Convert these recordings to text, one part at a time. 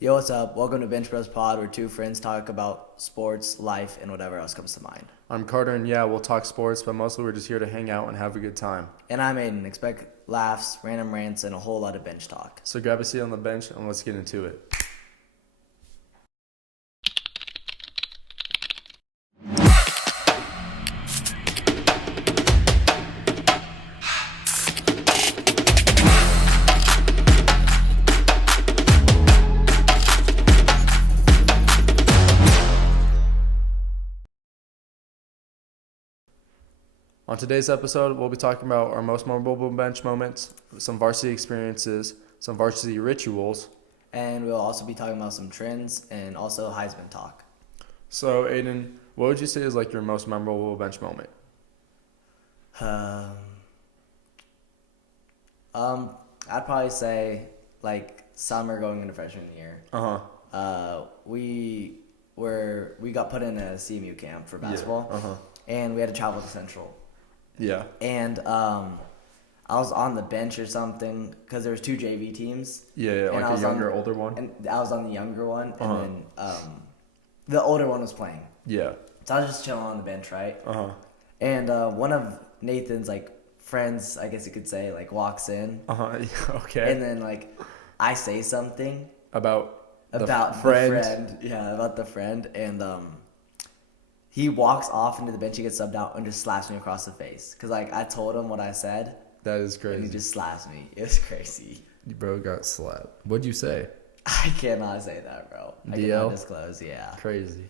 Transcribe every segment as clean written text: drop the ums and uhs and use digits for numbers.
Yo, what's up? Welcome to Bench Bros Pod, where two friends talk about sports, life, and whatever else comes to mind. I'm Carter, and yeah, we'll talk sports, but mostly we're just here to hang out and have a good time. And I'm Aiden. Expect laughs, random rants, and a whole lot of bench talk. So grab a seat on the bench and let's get into it. On today's episode, we'll be talking about our most memorable bench moments, some varsity experiences, some varsity rituals. And we'll also be talking about some trends and also Heisman talk. So, Aiden, what would you say is like your most memorable bench moment? Um, I'd probably say like summer going into freshman year. We got put in a CMU camp for basketball, and we had to travel to Central. Yeah. And I was on the bench or something because there was two JV teams. Yeah, and like a younger, older one. And I was on the younger one, and then the older one was playing. Yeah. So I was just chilling on the bench, right? And one of Nathan's like friends, I guess you could say, like walks in. Okay. And then like I say something about the friend. About the friend, and he walks off into the bench. He gets subbed out and just slaps me across the face. Cause like I told him what I said. That is crazy. And he just slaps me. It was crazy. Bro got slapped. What'd you say? I cannot say that, bro. I DL? cannot disclose. Yeah. Crazy.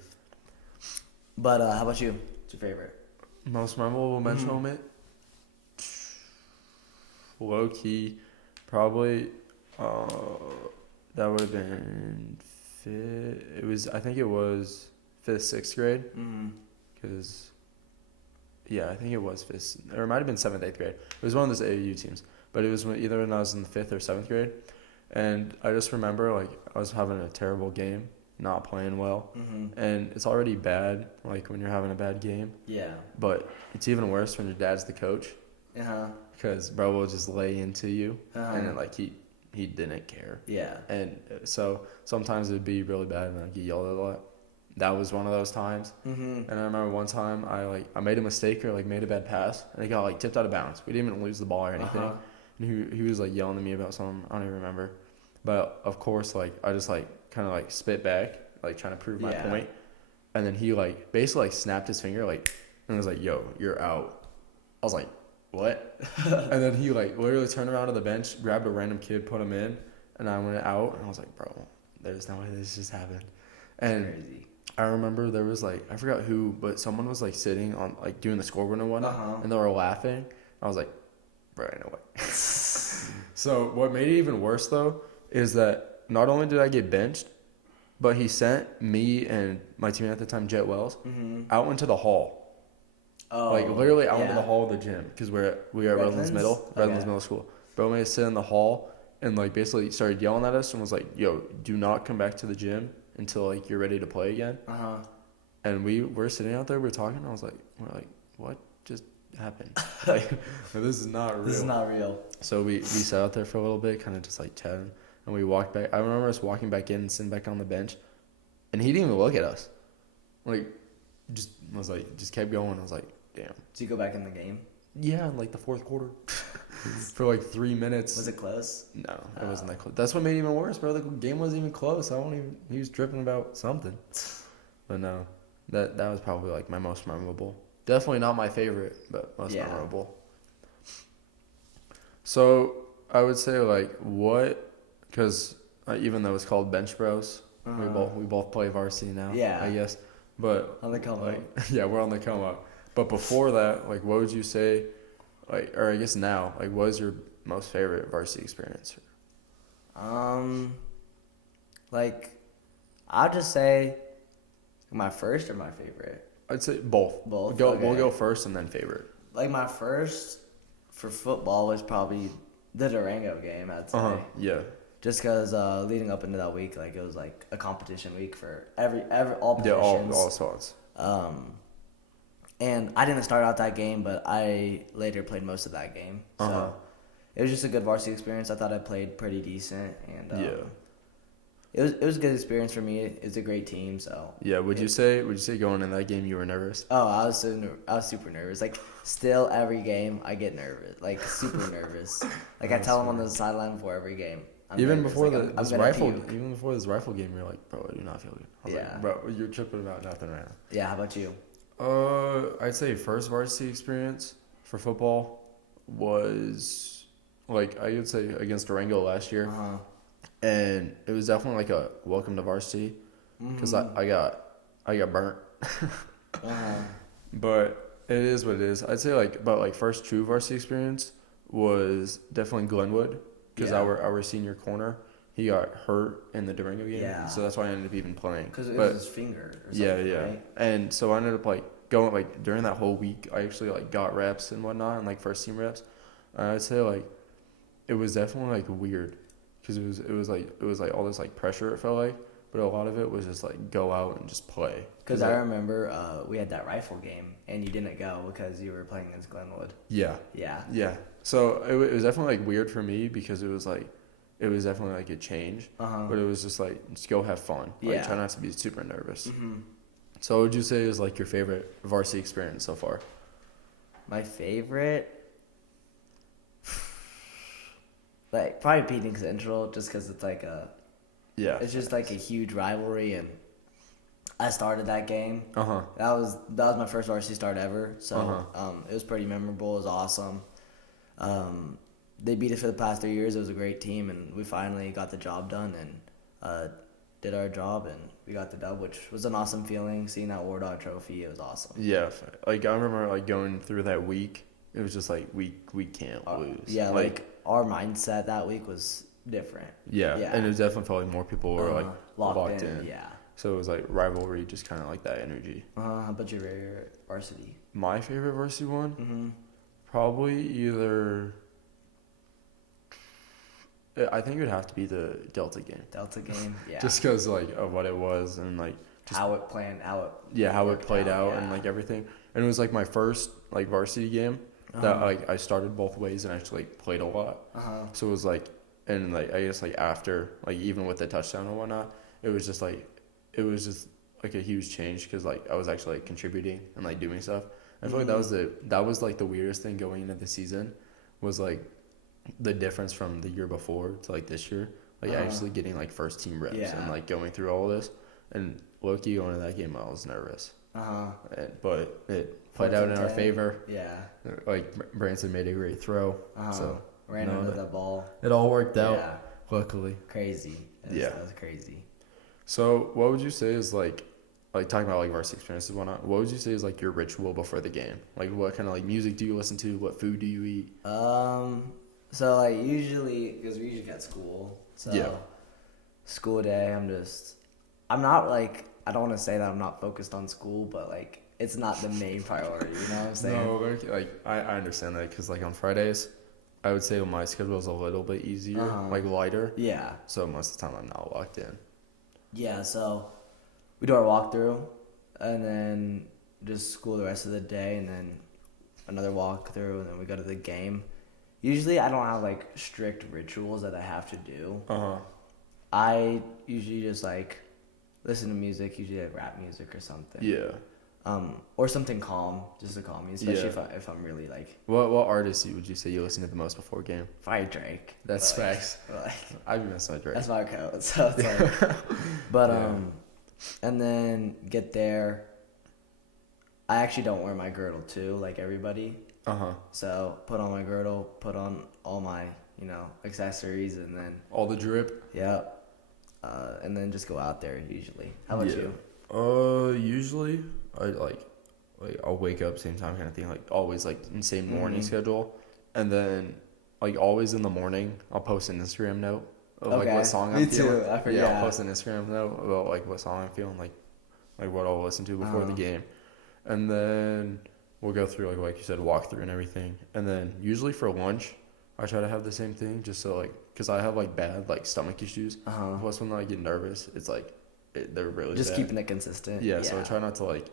But how about you? What's your favorite? Most memorable bench moment? Low key, probably. That would have been fifth. I think it was fifth, sixth grade. Because, yeah, I think it was fifth, or it might have been seventh, eighth grade. It was one of those AAU teams, but it was either when I was in the fifth or seventh grade. And I just remember like I was having a terrible game, not playing well, and it's already bad like when you're having a bad game. Yeah. But it's even worse when your dad's the coach. Because bro will just lay into you, and then, like he didn't care. Yeah. And so sometimes it'd be really bad, and I'd get yelled at a lot. That was one of those times. And I remember one time I made a mistake or like made a bad pass, and it got like tipped out of bounds. We didn't even lose the ball or anything. And he was like yelling at me about something. I don't even remember. But of course, like I just like kind of like spit back, like trying to prove my point. And then he like basically like snapped his finger like and was like, "Yo, you're out." I was like, "What?" And then he like literally turned around to the bench, grabbed a random kid, put him in, and I went out. And I was like, "Bro, there's no way this just happened." And Crazy. I remember there was like I forgot who, but someone was like sitting on like doing the scoreboard and whatnot, and they were laughing. I was like, "Bro, no way." So what made it even worse though is that not only did I get benched, but he sent me and my teammate at the time, Jet Wells, out into the hall. Like literally out into the hall of the gym because we are at Redlands Middle School. Bro made us sit in the hall and like basically started yelling at us and was like, "Yo, do not come back to the gym until like you're ready to play again." And we're sitting out there, we're talking. We're like, what just happened? Like, this is not real. This is not real. So we sat out there for a little bit, kind of just like chatting, and we walked back. I remember us walking back in and sitting back on the bench, and he didn't even look at us. Like, just kept going. I was like, damn. Did you go back in the game? Yeah, in like the fourth quarter. For like 3 minutes. Was it close? No, it wasn't that close. That's what made it even worse, bro. The game wasn't even close. He was tripping about something. But no, that was probably like my most memorable. Definitely not my favorite, but most memorable. So I would say like because even though it's called Bench Bros, we both play varsity now. Yeah. I guess, but On the come up. Yeah, we're on the come up. But before that, like, what would you say, like, or I guess now, like, what is your most favorite varsity experience? Like, I'll just say my first or my favorite. I'd say both. Both? We'll Okay. go first and then favorite. Like my first for football was probably the Durango game, I'd say. Yeah. Just because leading up into that week, like it was like a competition week for all positions. Yeah, all sorts. And I didn't start out that game, but I later played most of that game. So it was just a good varsity experience. I thought I played pretty decent, and it was a good experience for me. It's a great team, so. Yeah. Would you say going in that game you were nervous? Oh, I was super nervous. Like, still every game I get nervous, like super nervous. Like I tell them on the sideline before every game. I'm Even nervous. before Like, I'm this gonna rifle, puke. even before this rifle game, you're like, bro, I do not feel good. I was Yeah. like, bro, you're tripping about nothing right now. Yeah, how about you? I'd say first varsity experience for football was like I would say against Durango last year, Uh-huh. and it was definitely like a welcome to varsity because I got burnt, Uh-huh. but it is what it is. I'd say like first true varsity experience was definitely Glenwood because Yeah. our senior corner he got hurt in the Durango game, Yeah. so that's why I ended up even playing. Because it But was his finger or yeah, something, yeah. right? And so I ended up like going like during that whole week, I actually like got reps and whatnot and like first team reps. And I'd say like it was definitely like weird because it was like all this like pressure it felt like, but a lot of it was just like go out and just play. Because I remember we had that rifle game, and you didn't go because you were playing against Glenwood. Yeah, Yeah. yeah. So it was definitely like weird for me because it was definitely like a change, Uh-huh. but it was just like just go have fun. Like Yeah. try not to be super nervous. Hmm. So what would you say is like your favorite varsity experience so far? My favorite, like probably Phoenix Central, just because it's like Yeah. it's just like a huge rivalry, and I started that game. Uh-huh. That was my first varsity start ever, so Uh-huh. it was pretty memorable. It was awesome. They beat us for the past 3 years. It was a great team, and we finally got the job done and did our job, and we got the dub, which was an awesome feeling. Seeing that War Dog trophy, it was awesome. Yeah, like I remember like going through that week. It was just like we can't lose. Yeah, like our mindset that week was different. yeah, Yeah. and it definitely felt like more people were like locked in. Yeah. So it was like rivalry, just kind of like that energy. How about your favorite varsity? My favorite varsity one, Mm-hmm. probably either. I think it would have to be the Delta game. Delta game. Yeah. Just because like of what it was and like just how it planned, how how it worked played out yeah. and like everything. And it was like my first like varsity game that like I started both ways and actually like, played a lot. So it was like, and like I guess like after like even with the touchdown and whatnot, it was just like a huge change because like I was actually like contributing and like doing stuff. I feel like that was like the weirdest thing going into the season was like the difference from the year before to like this year, like actually getting like first team reps and like going through all this. And low-key going into that game, I was nervous. But it played out in our favor. Yeah. Like Branson made a great throw, so ran under the ball. it all worked out. Yeah. Luckily. Crazy. That was crazy. So what would you say is like talking about like varsity experiences and whatnot, what would you say is like your ritual before the game? Like what kind of like music do you listen to? What food do you eat? So like usually, because we usually got school. So school day, I'm not like, I don't want to say that I'm not focused on school, but like it's not the main priority. You know what I'm saying? No, like I understand that because like on Fridays, I would say my schedule is a little bit easier, like lighter. Yeah. So most of the time I'm not locked in. Yeah. So we do our walkthrough, and then just school the rest of the day, and then another walkthrough, and then we go to the game. Usually I don't have like strict rituals that I have to do. I usually just like listen to music, usually like rap music or something. Yeah. Or something calm, just to calm me, especially if I'm really like. What artists would you say you listen to the most before game? Probably Drake. That's facts. Like, I'd be messing with Drake. that's my code. So it's like, but and then get there. I actually don't wear my girdle too, like everybody. So put on my girdle, put on all my accessories, and then all the drip. Yeah. And then just go out there usually. How about you? Usually I like I'll wake up same time kind of thing, like always like in same morning schedule, and then like always in the morning I'll post an Instagram note of like what song I'm feeling. Me too. I forgot. Yeah, I'll post an Instagram note about like what song I'm feeling, like what I'll listen to before the game, and then we'll go through like you said, walk through and everything, and then usually for lunch I try to have the same thing just so like because I have like bad like stomach issues. Plus when I get nervous, it's like they're really just bad. keeping it consistent. Yeah, so I try not to like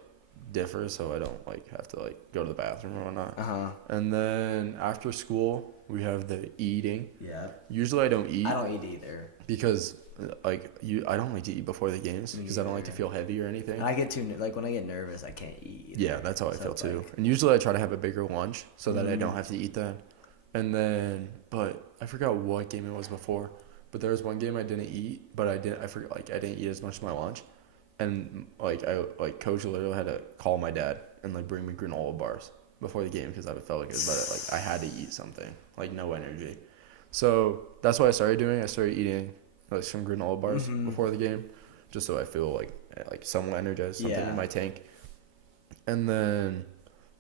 differ so I don't like have to like go to the bathroom or whatnot. And then after school we have the eating. Yeah. Usually I don't eat. I don't eat either. Because I don't like to eat before the games because I don't like to feel heavy or anything. And I get when I get nervous, I can't eat. Yeah, that's how I feel too. Like, and usually I try to have a bigger lunch so that I don't have to eat that. And then, but I forgot what game it was before. But there was one game I didn't eat, but I forgot, like, I didn't eat as much of my lunch. And, coach literally had to call my dad and, like, bring me granola bars before the game because I felt like it was better. Like, I had to eat something, like, no energy. So that's what I started doing. I started eating, like, some granola bars before the game just so I feel, like somewhat energized, something in my tank. And then,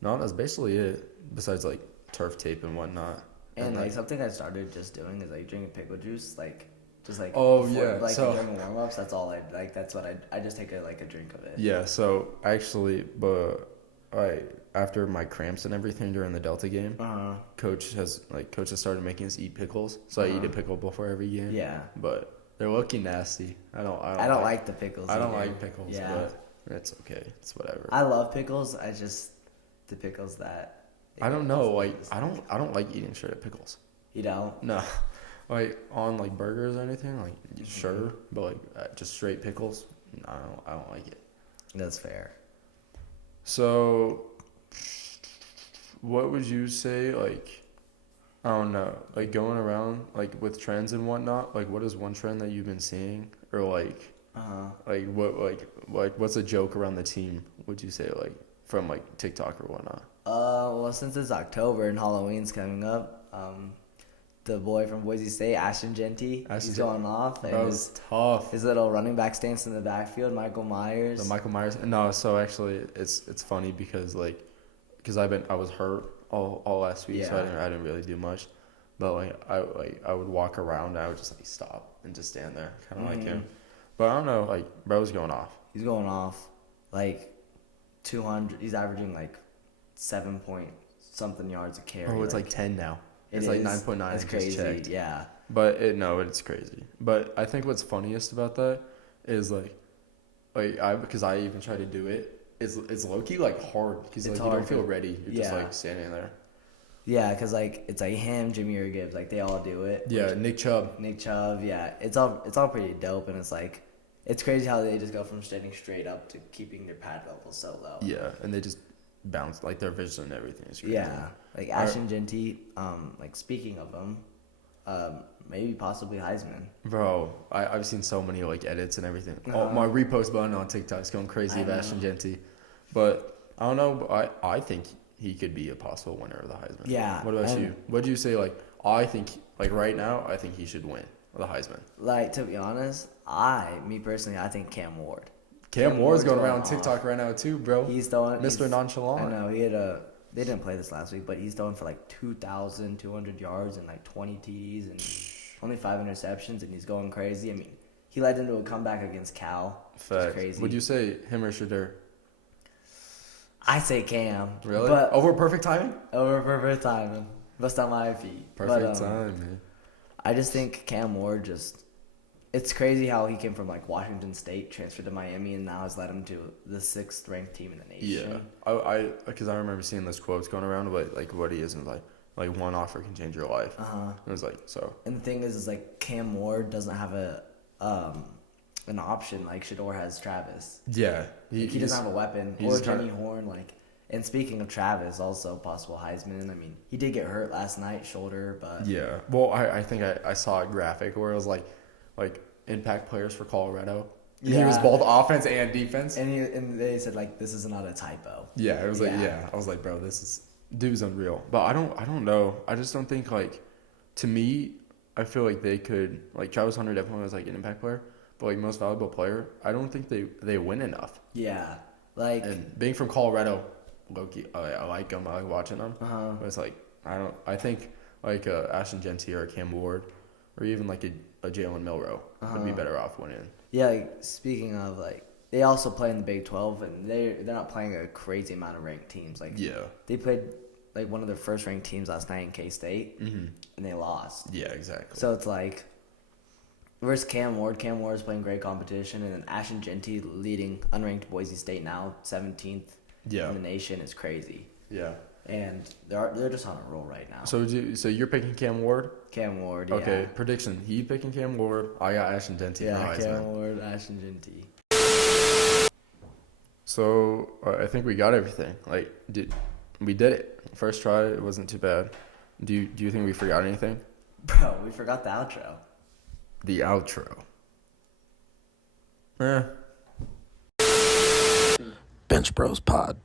no, that's basically it besides, like, turf tape and whatnot. And like something I started just doing is like drinking pickle juice, like just like like during warm ups. That's all I like. That's what I just take a drink of it. Yeah. So actually, after my cramps and everything during the Delta game, coach has started making us eat pickles. So I eat a pickle before every game. Yeah. But they're looking nasty. I don't like the pickles. I don't like pickles. Yeah. But it's okay. It's whatever. I love pickles. The pickles that. I don't know, like I don't like eating straight up pickles. You don't? No, like on like burgers or anything, like sure, but like just straight pickles, I don't like it. That's fair. So, what would you say, like, I don't know, like going around like with trends and whatnot, like what is one trend that you've been seeing, or like what's a joke around the team? Would you say like from like TikTok or whatnot? Well, since it's October and Halloween's coming up, the boy from Boise State, Ashton Genty, he's going off. That was tough. His little running back stance in the backfield, Michael Myers. No, so actually, it's funny because I was hurt all last week, so I didn't really do much. But I would walk around and I would just like stop and just stand there, kind of like him. But I don't know, like bro's going off. He's going off, like 200. He's averaging like 7 point something yards a carry. Oh, it's like 10 now. It's like 9.9. It's crazy. Checked. Yeah. But it's crazy. But I think what's funniest about that is because I even try to do it. It's low key like hard because like you don't feel ready. You're just like standing there. Yeah, because like it's like him, Jimmy Gibbs, like they all do it. Yeah, Nick Chubb. Yeah. It's all pretty dope, and it's like it's crazy how they just go from standing straight up to keeping their pad level so low. Yeah, and they just bounce like their vision and everything is crazy. Yeah, like Ashton Genty. Like speaking of him, maybe possibly Heisman. Bro, I've seen so many like edits and everything. My repost button on TikTok is going crazy of Ashton Genty, but I don't know. But I think he could be a possible winner of the Heisman. Yeah. What about you? What do you say? Like I think right now I think he should win the Heisman. Like to be honest, me personally, I think Cam Ward. Cam Ward's going around TikTok right now too, bro. He's throwing Mr. Nonchalant. I know they didn't play this last week, but he's throwing for like 2,200 yards and like 20 TDs and only 5 interceptions, and he's going crazy. I mean, he led them to a comeback against Cal. Fact. Crazy. Would you say him or Shadur? I say Cam. Really? But over perfect timing? Over perfect timing. Bust on my feet. Perfect time, man. I just think Cam Ward it's crazy how he came from like Washington State, transferred to Miami, and now has led him to the 6th ranked team in the nation. Yeah, because I remember seeing those quotes going around about like what he is and like one offer can change your life. It was like so. And the thing is like Cam Ward doesn't have an option like Shador has Travis. Yeah, he doesn't have a weapon or Jimmy Horn. Like, and speaking of Travis, also possible Heisman. I mean, he did get hurt last night, shoulder, but yeah. Well, I think I saw a graphic where it was like impact players for Colorado. Yeah. He was both offense and defense. And they said like this is not a typo. Yeah, it was like I was like, bro, dude's unreal. But I don't know. I just don't think like to me, I feel like they could like Travis Hunter definitely was like an impact player, but like most valuable player, I don't think they win enough. Yeah. Like and being from Colorado, Loki, I like them. I like watching them. But it's like I think like Ashton Genty or Cam Ward or even like a Jalen Milroe would be better off winning. Yeah, like, speaking of, like, they also play in the Big 12, and they're not playing a crazy amount of ranked teams. Like, they played, like, one of their first-ranked teams last night in K-State, and they lost. Yeah, exactly. So it's like, versus Cam Ward is playing great competition, and then Ashton Genty leading unranked Boise State now, 17th in the nation, is crazy. Yeah. and they're just on a roll right now. So you're picking Cam Ward? Cam Ward, yeah. Okay, prediction. He picking Cam Ward. I got Ashton Denty. Yeah, Cam Ward, Ashton Genty. So I think we got everything. Like, we did it. First try, it wasn't too bad. Do you think we forgot anything? Bro, we forgot the outro. The outro. Bench Bros Pod.